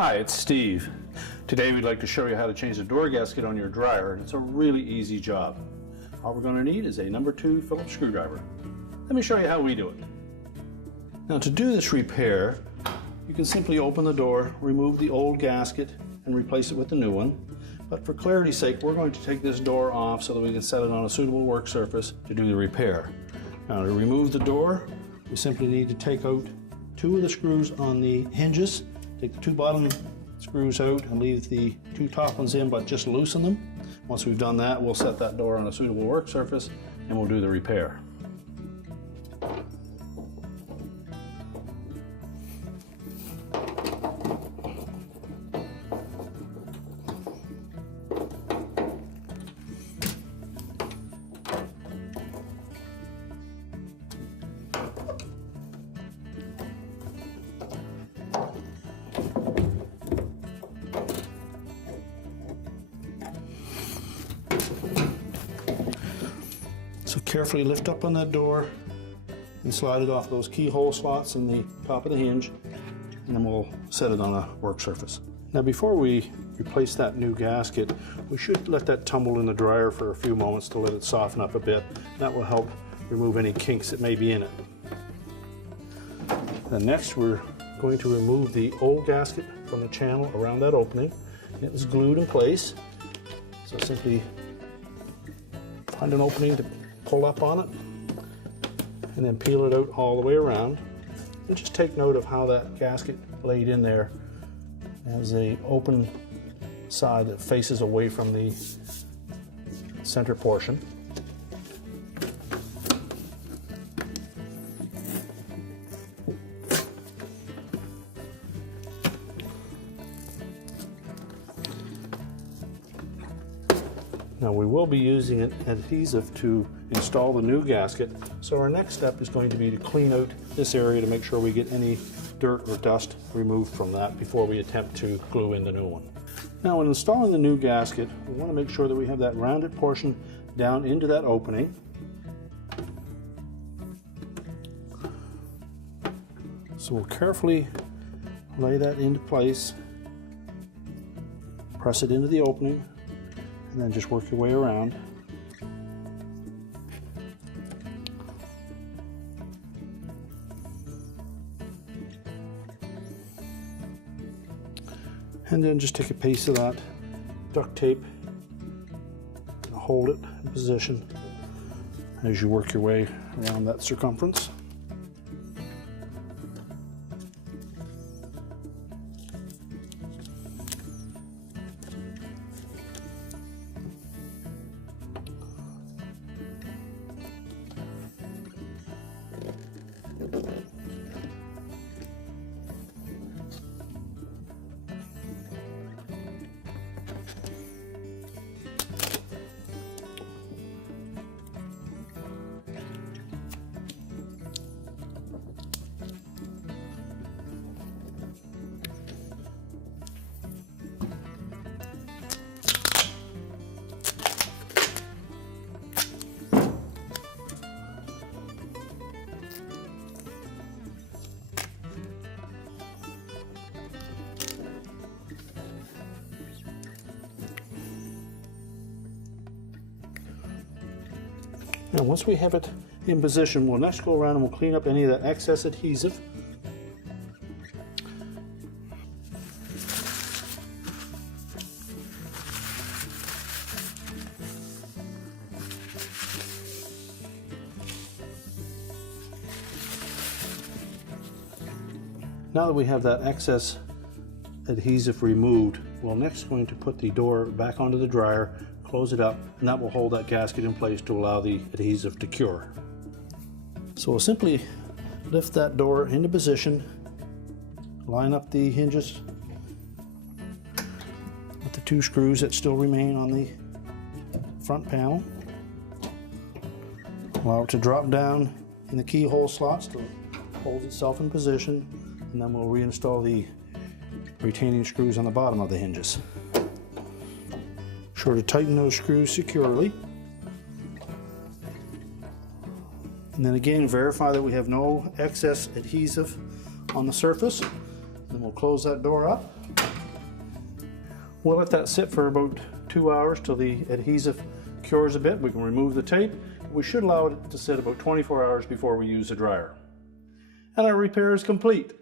Hi, it's Steve. Today we'd like to show you how to change the door gasket on your dryer. It's a really easy job. All we're going to need is a number 2 Phillips screwdriver. Let me show you how we do it. Now to do this repair, you can simply open the door, remove the old gasket, and replace it with the new one. But for clarity's sake, we're going to take this door off so that we can set it on a suitable work surface to do the repair. Now to remove the door, we simply need to take out 2 of the screws on the hinges. Take the 2 bottom screws out and leave the 2 top ones in, but just loosen them. Once we've done that, we'll set that door on a suitable work surface and we'll do the repair. So carefully lift up on that door and slide it off those keyhole slots in the top of the hinge, and then we'll set it on a work surface. Now before we replace that new gasket, we should let that tumble in the dryer for a few moments to let it soften up a bit. That will help remove any kinks that may be in it. Then next we're going to remove the old gasket from the channel around that opening. It was glued in place, so simply find an opening to pull up on it and then peel it out all the way around, and just take note of how that gasket laid in there has a open side that faces away from the center portion. Now we will be using an adhesive to install the new gasket, so our next step is going to be to clean out this area to make sure we get any dirt or dust removed from that before we attempt to glue in the new one. Now when installing the new gasket, we want to make sure that we have that rounded portion down into that opening. So we'll carefully lay that into place, press it into the opening, and then just work your way around. And then just take a piece of that duct tape and hold it in position as you work your way around that circumference. Now once we have it in position, we'll next go around and we'll clean up any of that excess adhesive. Now that we have that excess adhesive removed, we're next going to put the door back onto the dryer, close it up, and that will hold that gasket in place to allow the adhesive to cure. So we'll simply lift that door into position, line up the hinges with the 2 screws that still remain on the front panel. Allow it to drop down in the keyhole slots to hold itself in position, and then we'll reinstall the retaining screws on the bottom of the hinges. Sure to tighten those screws securely. And then again, verify that we have no excess adhesive on the surface. Then we'll close that door up. We'll let that sit for about 2 hours till the adhesive cures a bit. We can remove the tape. We should allow it to sit about 24 hours before we use the dryer. And our repair is complete.